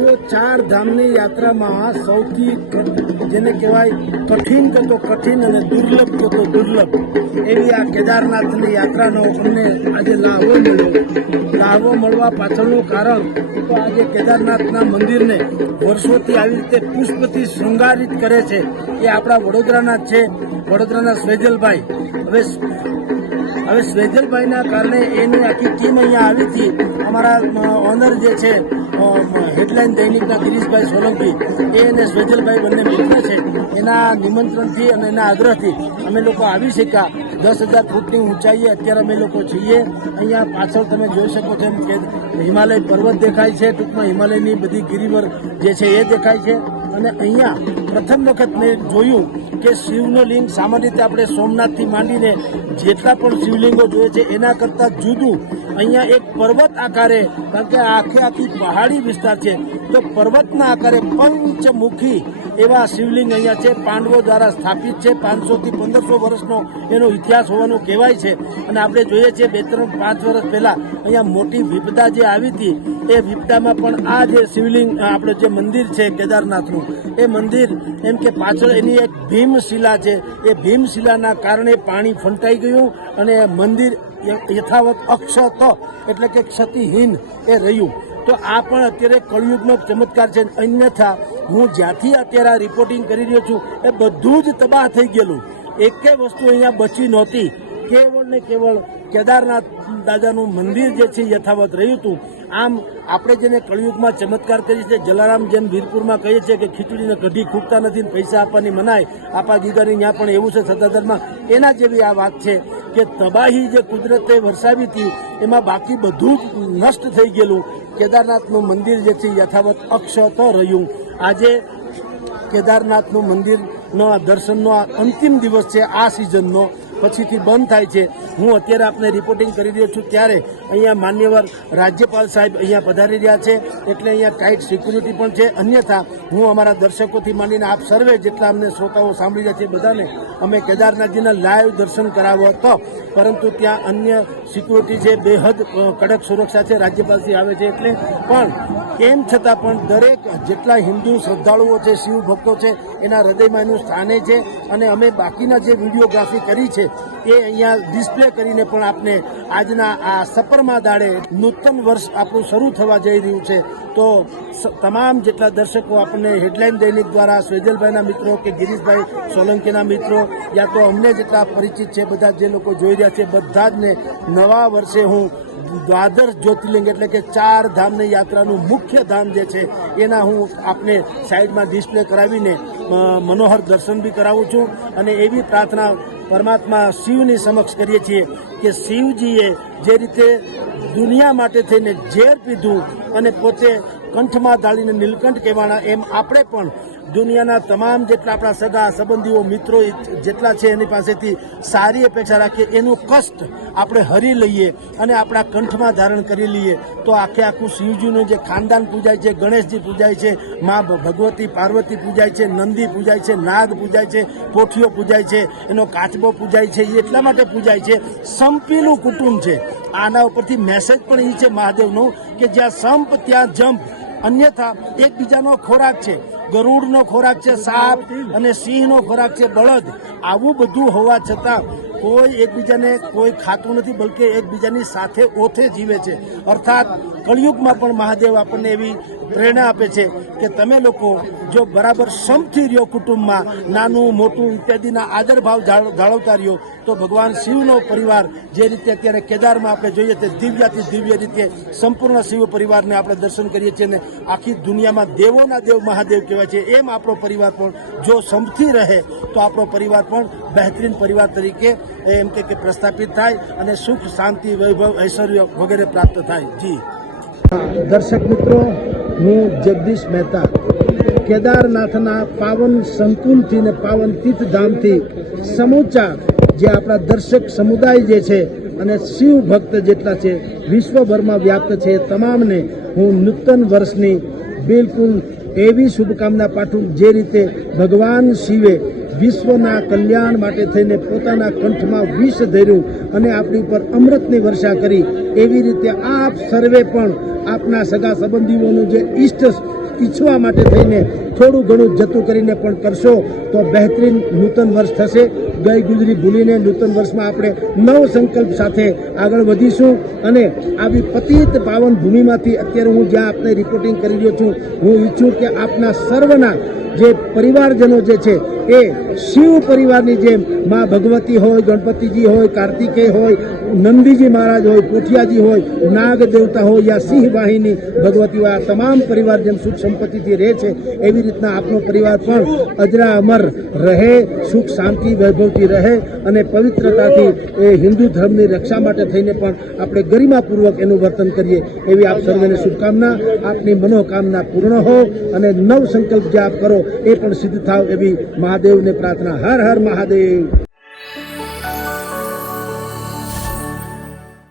જુઓ ચાર ધામની યાત્રામાં સૌથી જેને કહેવાય કઠિન તો કઠિન અને દુર્લભ તો દુર્લભ, એવી આ કેદારનાથની યાત્રાનો અમને આજે લાહવો મળ્યો. લાહવો મળવા પાછળનું કારણ તો આજે કેદારનાથના મંદિરને વર્ષોથી આવી રીતે પુષ્પથી શૃંગારિત કરે છે એ આપણા વડોદરાના છે. વડોદરાના સ્વેજલભાઈ, હવે હવે સ્વેજલભાઈના કારણે એની આખી ટીમ અહીંયા આવી હતી. અમારા ઓનર જે છે હેડલાઇન દૈનિકના ગિરીશભાઈ સોલંકી, એ અને સ્વેજલભાઈ બંને મિત્ર છે. એના નિમંત્રણથી અને એના આગ્રહથી અમે લોકો આવી શક્યા. દસ હજાર ફૂટની ઊંચાઈએ અત્યારે અમે લોકો છીએ. અહીંયા પાછળ તમે જોઈ શકો છો કે હિમાલય પર્વત દેખાય છે. ટૂંકમાં હિમાલયની બધી ગિરિવર જે છે એ દેખાય છે. અને અહીંયા પ્રથમ વખત મેં જોયું કે શિવનો લિંગ સામાન્ય રીતે આપણે સોમનાથથી માંડીને જેટલા પણ શિવલિંગો જોઈએ છે, એના કરતાં જુદું. અહીંયા એક પર્વત આકારે, કારણ કે આખે આખી પહાડી વિસ્તાર છે, તો પર્વતના આકારે પંચમુખી એવા શિવલિંગ અહીંયા છે, પાંડવો દ્વારા સ્થાપિત છે પાંચસો થી પંદરસો વર્ષનો એનો ઇતિહાસ હોવાનું કહેવાય છે. અને આપણે જોઈએ છીએ બે ત્રણ પાંચ વર્ષ પહેલા અહીંયા મોટી વિપદા જે આવી હતી, એ વિપદામાં પણ આ જે શિવલિંગ આપણે જે મંદિર છે કેદારનાથનું, એ મંદિર એમ કે પાછળ એની એક ભીમશિલા છે. એ ભીમશિલાના કારણે પાણી ફંટાઈ ગયું અને મંદિર યથાવત અક્ષત, એટલે કે ક્ષતિહીન એ રહ્યું. તો આ પણ અત્યારે કળયુગનો ચમત્કાર છે. અન્યથા, હું જ્યાંથી અત્યારે આ રિપોર્ટિંગ કરી રહ્યો છું, એ બધું જ તબાહ થઈ ગયેલું. એકે વસ્તુ અહીંયા બચી નહોતી. કેવળ ને કેવળ કેદારનાથ દાદાનું મંદિર જે છે યથાવત રહ્યું હતું. આમ, આપણે જેને કળિયુગમાં ચમત્કાર કરી છે, જલારામ જેમ વીરપુરમાં કહીએ છીએ કે ખીચડીને કઢી ખૂટતા નથી ને પૈસા આપવાની મનાય, આપા દીદાની ત્યાં પણ એવું છે સત્તાધારમાં. એના જેવી આ વાત છે કે તબાહી જે કુદરતે વરસાવી હતી, એમાં બાકી બધું જ નષ્ટ થઈ ગયેલું. કેદારનાથનું મંદિર જે છે યથાવત અક્ષત રહ્યું. આજે કેદારનાથનું મંદિરનો દર્શનનો અંતિમ દિવસ છે આ સિઝનનો પછીથી બંધ થાય છે. હું અત્યારે આપને રિપોર્ટિંગ કરી રહ્યો છું ત્યારે અહીંયા માન્યવર રાજ્યપાલ સાહેબ અહીંયા પધારી રહ્યા છે. એટલે અહીંયા ટાઈટ સિક્યુરિટી પણ છે. અન્યથા, હું અમારા દર્શકોથી માંડીને આપ સર્વે જેટલા અમને શ્રોતાઓ સાંભળી રહ્યા છે બધાને અમે કેદારનાથજીના લાઈવ દર્શન કરાવ્યો હતો. પરંતુ ત્યાં અન્ય સિક્યુરિટી છે, બેહદ કડક સુરક્ષા છે. રાજ્યપાલથી આવે છે એટલે પણ તેમ છતાં પણ દરેક જેટલા હિન્દુ શ્રદ્ધાળુઓ છે, શિવ ભક્તો છે, એના હૃદયમાં એનું સ્થાને છે અને અમે બાકીના જે વિડીયોગ્રાફી કરી છે, એ અહીંયા ડિસ્પ્લે કરીને પણ આપને આજના આ સપરમા દાડે નૂતન વર્ષ આપણું શરૂ થવા જઈ રહ્યું છે. તો તમામ જેટલા દર્શકો આપણને હેડલાઇન દૈનિક દ્વારા, સ્વેજલભાઈના મિત્રો કે ગિરીશભાઈ સોલંકીના મિત્રો, યા તો અમને જેટલા પરિચિત છે, બધા જે લોકો જોઈ રહ્યા છે, બધા જ ને નવા વર્ષે હું દ્વાદશ જ્યોતિર્લિંગ એટલે કે ચાર ધામની યાત્રાનું મુખ્ય ધામ જે છે, એના હું આપને સાઈડમાં ડિસ્પ્લે કરાવીને મનોહર દર્શન બી કરાવું છું અને એવી પ્રાર્થના પરમાત્મા શિવની સમક્ષ કરીએ છીએ કે શિવજીએ જે રીતે દુનિયા માટે થઈને ઝેર પીધું અને પોતે કંઠમાં ધાળીને નીલકંઠ કહેવાના એમ આપણે પણ દુનિયાના તમામ જેટલા આપણા સગા સંબંધીઓ, મિત્રો જેટલા છે એની પાસેથી સારી અપેક્ષા રાખીએ, એનું કષ્ટ આપણે હરી લઈએ અને આપણા કંઠમાં ધારણ કરી લઈએ. તો આખે આખું શિવજીનું જે ખાનદાન પૂજાય છે, ગણેશજી પૂજાય છે, મા ભગવતી, પાર્વતી પૂજાય છે, નંદી પૂજાય છે, નાગ પૂજાય છે, પોઠીઓ પૂજાય છે, એનો કાચબો પૂજાય છે એ એટલા માટે પૂજાય છે. સંપીનું કુટુંબ છે. આના ઉપરથી મેસેજ પણ એ છે મહાદેવનો કે જ્યાં સંપ, ત્યાં જંપ. અન્યથા એકબીજાનો ખોરાક છે. ગરુડનો ખોરાક છે સાપ અને સિંહનો ખોરાક છે બળદ. આવું બધું હોવા છતાં કોઈ એકબીજાને કોઈ ખાતું નથી, બલકે એકબીજાની સાથે ઓથે જીવે છે. અર્થાત, કળિયુગમાં પણ મહાદેવ આપણને એવી પ્રેરણા આપે છે કે તમે લોકો જો બરાબર સમથી રહ્યો કુટુંબમાં, નાનું, મોટું ઇત્યાદિના આદરભાવ જાળવતા રહ્યો, તો ભગવાન શિવનો પરિવાર જે રીતે અત્યારે કેદારમાં આપણે જોઈએ તે દિવ્યાથી દિવ્ય રીતે સંપૂર્ણ શિવ પરિવારને આપણે દર્શન કરીએ છીએ અને આખી દુનિયામાં દેવોના દેવ મહાદેવ કહેવાય છે, એમ આપણો પરિવાર પણ જો સમથી રહે, તો આપણો પરિવાર પણ બહેતરીન પરિવાર તરીકે એમ કે પ્રસ્થાપિત થાય અને સુખ, શાંતિ, વૈભવ, ઐશ્વર્ય વગેરે પ્રાપ્ત થાય. જી. દર્શક મિત્રો, હું જગદીશ મહેતા. કેદારનાથના પાવન સંકુલથી ને પાવન તીર્થધામથી સમૂચા જે આપણા દર્શક સમુદાય જે છે અને શિવ ભક્ત જેટલા છે, વિશ્વભરમાં વ્યાપ્ત છે તમામને હું નૂતન વર્ષની બિલકુલ એવી શુભકામના પાઠવું જે રીતે ભગવાન શિવે વિશ્વના કલ્યાણ માટે થઈને પોતાના કંઠમાં વિષ ધર્યું અને આપણી ઉપર અમૃતની વર્ષા કરી. એવી રીતે આપ સર્વે પણ આપના સગા સંબંધીઓનું જે ઈષ્ટ ઈચ્છવા માટે થઈને થોડું ઘણું જતું કરીને પણ કરશો તો બહેતરીન નૂતન વર્ષ થશે. ગઈ ગુજરી ભૂલીને નૂતન વર્ષમાં આપણે નવ સંકલ્પ સાથે આગળ વધીશું અને આવી પતિત પાવન ભૂમિમાંથી અત્યારે હું જ્યાં આપને રિપોર્ટિંગ કરી રહ્યો છું, હું ઈચ્છું કે આપના સર્વના જે પરિવારજનો જે છે, એ શિવ પરિવારની જેમ માં ભગવતી હોય, ગણપતિજી હોય, કાર્તિકેય હોય, નંદીજી મહારાજ હોય, પોઠિયાજી હોય નાગ દેવતા હોય યા સિંહ વાહિની ભગવતી હોય, આ તમામ પરિવાર જેમ સુખ સંપત્તિથી રહે છે, એવી રીતના આપનો પરિવાર પણ અજરા અમર રહે સુખ, શાંતિ, વૈભવથી રહે અને પવિત્રતાથી એ હિન્દુ ધર્મની રક્ષા માટે થઈને પણ આપણે ગરિમાપૂર્વક એનું વર્તન કરીએ. એવી આપ સર્વેને શુભકામના, આપની મનોકામના પૂર્ણ હો અને નવ સંકલ્પ જે આપ કરો એ પણ સિદ્ધ થાવ એવી મહાદેવને પ્રાર્થના. હર હર મહાદેવ.